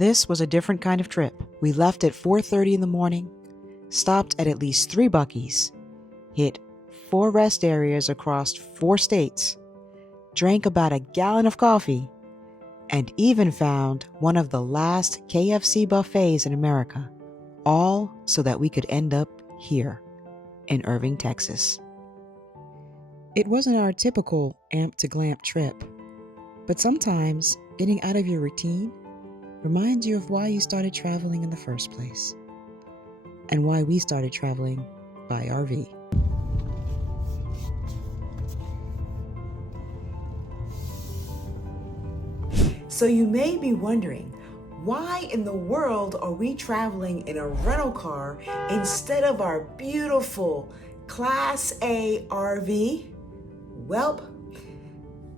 This was a different kind of trip. We left at 4:30 in the morning, stopped at least 3 Buc-ee's, hit 4 rest areas across 4 states, drank about a gallon of coffee, and even found one of the last KFC buffets in America, all so that we could end up here in Irving, Texas. It wasn't our typical amp to glamp trip, but sometimes getting out of your routine reminds you of why you started traveling in the first place, and why we started traveling by RV. So you may be wondering, why in the world are we traveling in a rental car instead of our beautiful Class A RV? Well,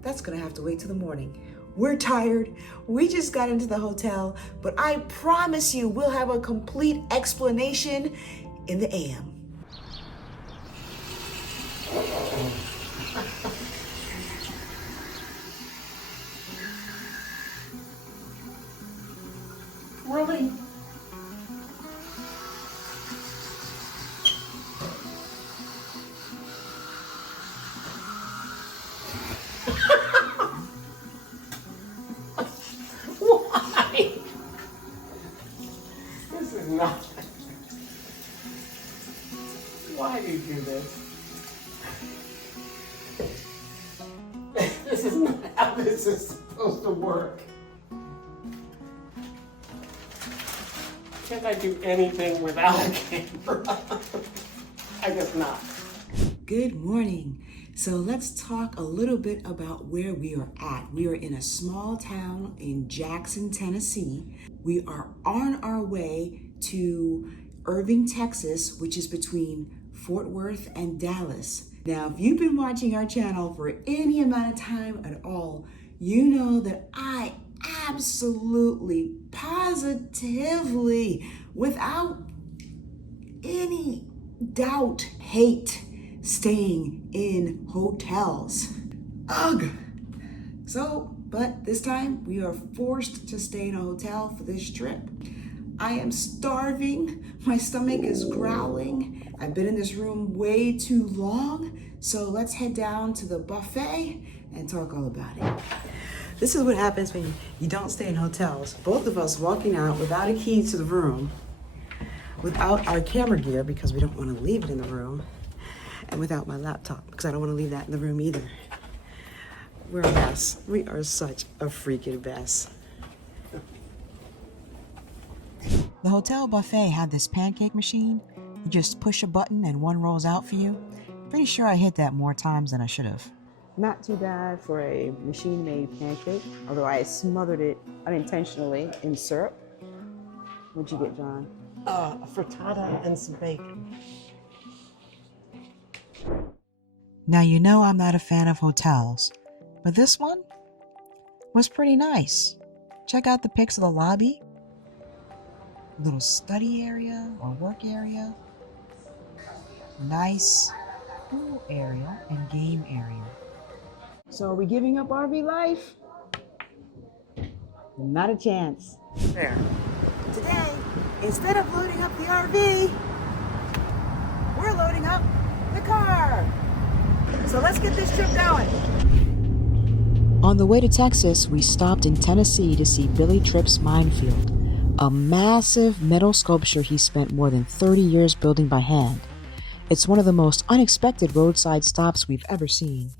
that's gonna have to wait till the morning. We're tired, we just got into the hotel, but I promise you we'll have a complete explanation in the AM. Really? Why? This is not. Why do you do this? This is not how this is supposed to work. Can't I do anything without a camera? I guess not. Good morning. So let's talk a little bit about where we are at. We are in a small town in Jackson, Tennessee. We are on our way to Irving, Texas, which is between Fort Worth and Dallas. Now, if you've been watching our channel for any amount of time at all, you know that I absolutely, positively, without any doubt, hate staying in hotels. Ugh! So, but this time we are forced to stay in a hotel for this trip. I am starving. My stomach is growling. I've been in this room way too long. So let's head down to the buffet and talk all about it. This is what happens when you don't stay in hotels. Both of us walking out without a key to the room, without our camera gear because we don't want to leave it in the room, and without my laptop because I don't want to leave that in the room either. We're a mess. We are such a freaking mess. The hotel buffet had this pancake machine. You just push a button and one rolls out for you. Pretty sure I hit that more times than I should have. Not too bad for a machine-made pancake, although I smothered it unintentionally in syrup. What'd you get, John? A frittata and some bacon. Now, you know I'm not a fan of hotels, but this one was pretty nice. Check out the pics of the lobby. Little study area or work area. Nice pool area and game area. So are we giving up RV life? Not a chance. There. Today, instead of loading up the RV, we're loading up the car. So let's get this trip going. On the way to Texas, we stopped in Tennessee to see Billy Tripp's Minefield, a massive metal sculpture he spent more than 30 years building by hand. It's one of the most unexpected roadside stops we've ever seen.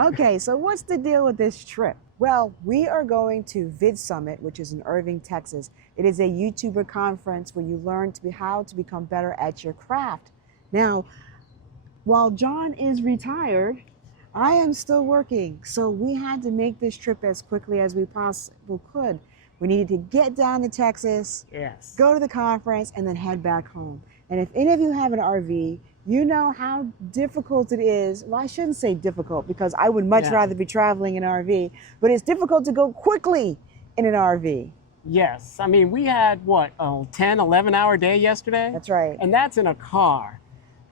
Okay, so what's the deal with this trip? Well, we are going to Vid Summit, which is in Irving, Texas. It is a YouTuber conference where you learn how to become better at your craft. Now, while John is retired, I am still working. So we had to make this trip as quickly as we possibly could. We needed to get down to Texas, Yes. go to the conference, and then head back home. And if any of you have an RV, you know how difficult it is. Well, I shouldn't say difficult because I would much rather be traveling in an RV, but it's difficult to go quickly in an RV. Yes. I mean, we had, what, a 10, 11-hour day yesterday? That's right. And that's in a car.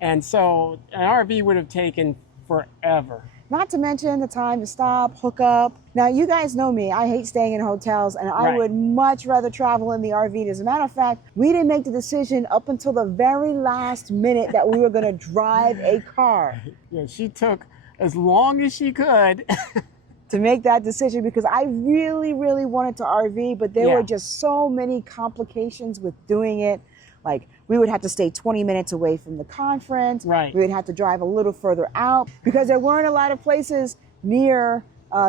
And so an RV would have taken forever. Not to mention the time to stop, hook up, Now, you guys know me. I hate staying in hotels, and I Right. would much rather travel in the RV. As a matter of fact, we didn't make the decision up until the very last minute that we were going to drive a car Yeah, she took as long as she could. to make that decision because I really, really wanted to RV, but there Yeah. were just so many complications with doing it. Like, we would have to stay 20 minutes away from the conference. Right. We would have to drive a little further out because there weren't a lot of places near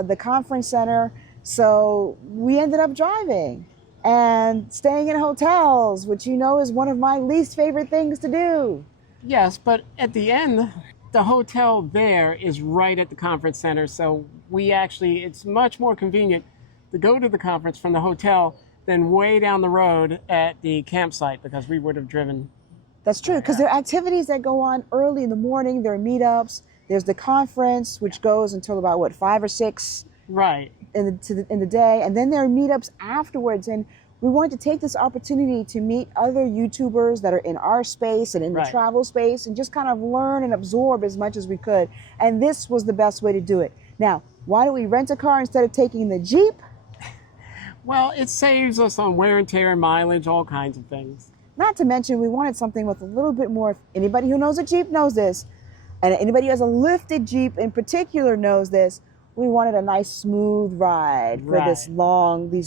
the conference center. So we ended up driving and staying in hotels, which you know is one of my least favorite things to do. Yes, but at the end, the hotel there is right at the conference center. So it's much more convenient to go to the conference from the hotel than way down the road at the campsite because we would have driven. That's true, because there are activities that go on early in the morning. There are meetups. There's the conference, which goes until about, 5 or 6 Right. in the day. And then there are meetups afterwards. And we wanted to take this opportunity to meet other YouTubers that are in our space and in the Right. travel space and just kind of learn and absorb as much as we could. And this was the best way to do it. Now, why don't we rent a car instead of taking the Jeep? Well, it saves us on wear and tear and mileage, all kinds of things. Not to mention, we wanted something with a little bit more. Anybody who knows a Jeep knows this. And anybody who has a lifted Jeep in particular knows this. We wanted a nice smooth ride for these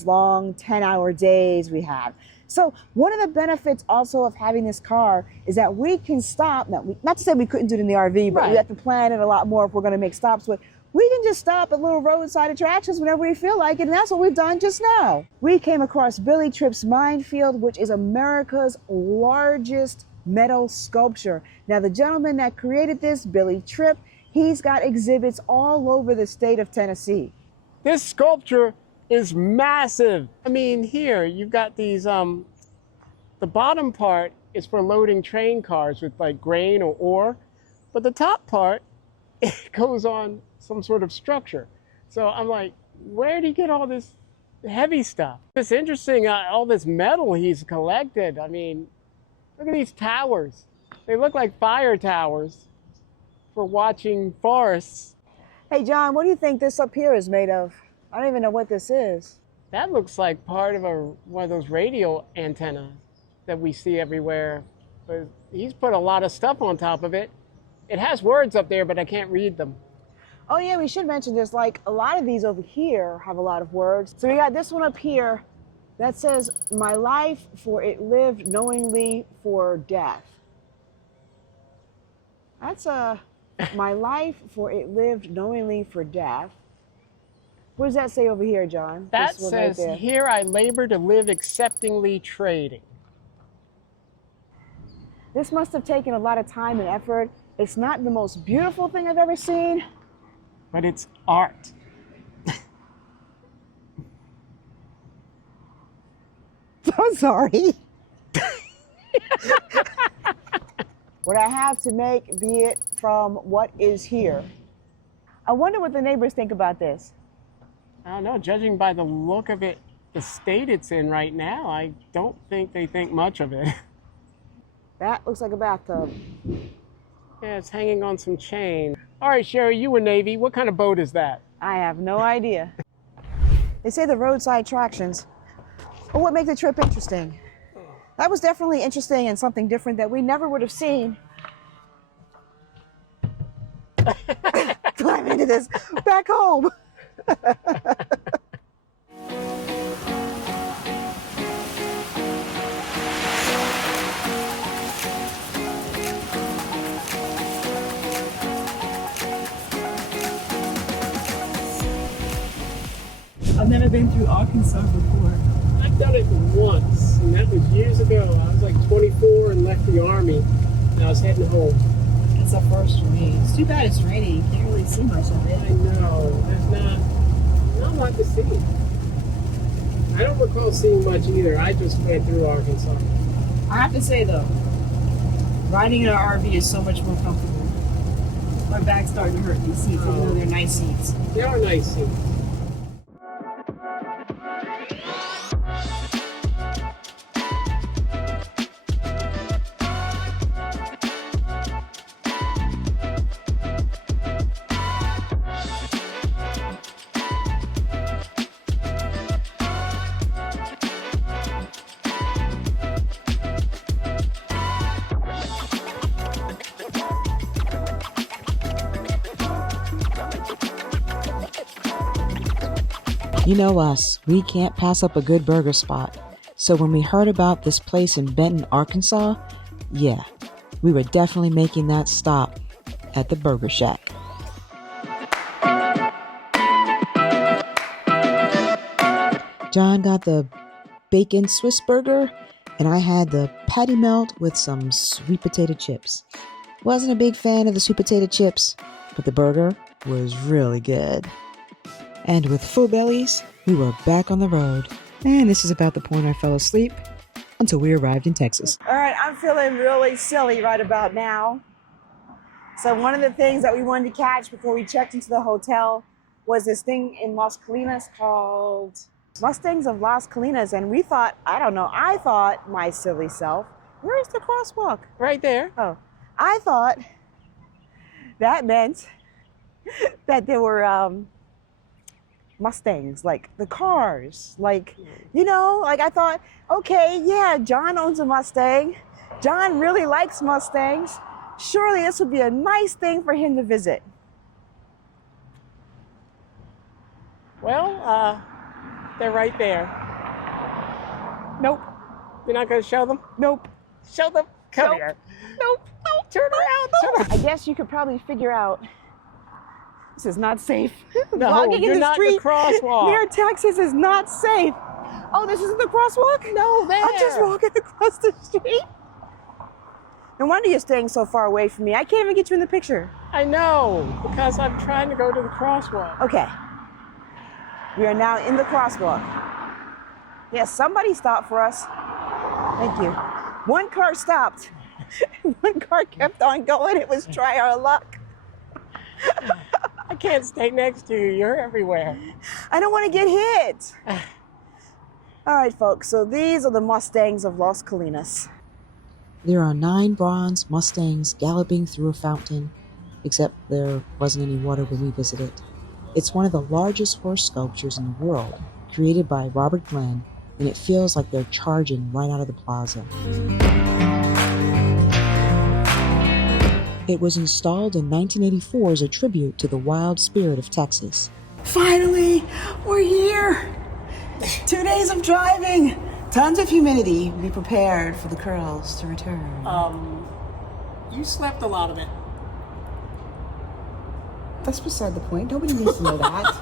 long 10-hour days we have. So one of the benefits also of having this car is that we can stop. Not to say we couldn't do it in the RV, but Right. we have to plan it a lot more if we're going to make stops with. We can just stop at little roadside attractions whenever we feel like it, and that's what we've done just now. We came across Billy Tripp's Minefield, which is America's largest metal sculpture. Now, the gentleman that created this, Billy Tripp, he's got exhibits all over the state of Tennessee. This sculpture is massive. I mean, here you've got these, the bottom part is for loading train cars with like grain or ore, but the top part, it goes on some sort of structure. So I'm like, where did he get all this heavy stuff? It's interesting, all this metal he's collected. I mean, look at these towers. They look like fire towers for watching forests. Hey, John, what do you think this up here is made of? I don't even know what this is. That looks like part of one of those radio antennas that we see everywhere. But he's put a lot of stuff on top of it. It has words up there, but I can't read them. Oh yeah, we should mention this. Like a lot of these over here have a lot of words. So we got this one up here that says, "My life for it lived knowingly for death." That's my life for it lived knowingly for death. What does that say over here, John? That This one right says, there. here I labor to live acceptingly trading. This must have taken a lot of time and effort. It's not the most beautiful thing I've ever seen. But it's art. I'm sorry. What I have to make, be it from what is here. I wonder what the neighbors think about this. I don't know, judging by the look of it, the state it's in right now, I don't think they think much of it. That looks like a bathtub. Yeah, it's hanging on some chain. All right, Sherry, you were Navy. What kind of boat is that? I have no idea. They say the roadside attractions. But what makes the trip interesting? That was definitely interesting and something different that we never would have seen. Climbing into this back home. I've never been through Arkansas before. I've done it once, and that was years ago. I was like 24 and left the Army, and I was heading home. It's a first for me. It's too bad it's raining. You can't really see much of I it. know, there's not a lot to see. I don't recall seeing much either. I just went through Arkansas. I have to say though, riding in an RV is so much more comfortable. My back's starting to hurt these seats, even though they're nice seats. They are nice seats. You know us, we can't pass up a good burger spot. So when we heard about this place in Benton, Arkansas, yeah, we were definitely making that stop at the Burger Shack. John got the bacon Swiss burger, and I had the patty melt with some sweet potato chips. Wasn't a big fan of the sweet potato chips, but the burger was really good. And with full bellies, we were back on the road. And this is about the point I fell asleep until we arrived in Texas. All right, I'm feeling really silly right about now. So one of the things that we wanted to catch before we checked into the hotel was this thing in Las Colinas called Mustangs of Las Colinas. And we thought, I thought, my silly self, where's the crosswalk? Right there. Oh, I thought that meant that there were Mustangs, like the cars, like, like I thought, okay, yeah, John owns a Mustang. John really likes Mustangs. Surely this would be a nice thing for him to visit. Well, they're right there. Nope. You're not going to show them? Nope. Show them. Come Nope. here. Nope. Nope. Turn around. Turn around. I guess you could probably figure out this is not safe. No, Walking you're in the not street the crosswalk. near Texas is not safe. Oh, this isn't the crosswalk? No, there. I'm just walking across the street. No wonder you're staying so far away from me. I can't even get you in the picture. I know, because I'm trying to go to the crosswalk. Okay. We are now in the crosswalk. Yes, somebody stopped for us. Thank you. One car stopped. One car kept on going. It was try our luck. I can't stay next to you. You're everywhere. I don't want to get hit. All right, folks. So these are the Mustangs of Las Colinas. There are 9 bronze Mustangs galloping through a fountain, except there wasn't any water when we visited. It's one of the largest horse sculptures in the world, created by Robert Glenn, and it feels like they're charging right out of the plaza. It was installed in 1984 as a tribute to the wild spirit of Texas. Finally, we're here. 2 days of driving. Tons of humidity. Be prepared for the curls to return. You slept a lot of it. That's beside the point. Nobody needs to know that.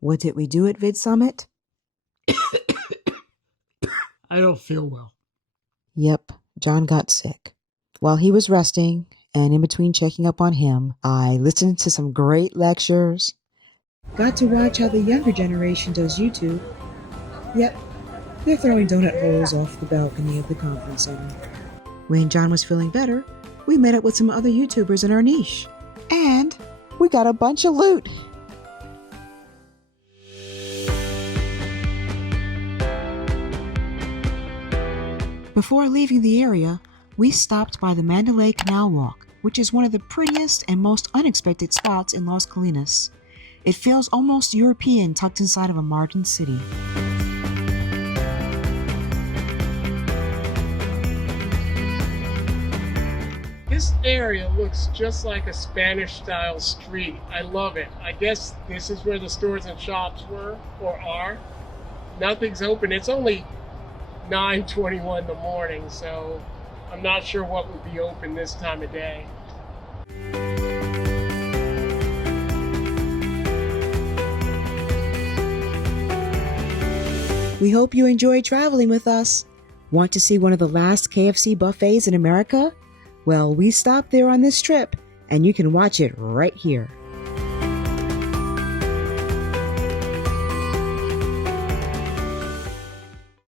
What did we do at Vid Summit? I don't feel well. Yep, John got sick. While he was resting, and in between checking up on him, I listened to some great lectures. Got to watch how the younger generation does YouTube. Yep, they're throwing donut holes off the balcony of the conference center. When John was feeling better, we met up with some other YouTubers in our niche. And we got a bunch of loot. Before leaving the area, we stopped by the Mandalay Canal Walk, which is one of the prettiest and most unexpected spots in Las Colinas. It feels almost European, tucked inside of a modern city. This area looks just like a Spanish-style street. I love it. I guess this is where the stores and shops were or are. Nothing's open. It's only 9:21 in the morning, so I'm not sure what would be open this time of day. We hope you enjoy traveling with us. Want to see one of the last KFC buffets in America? Well, we stopped there on this trip, and you can watch it right here.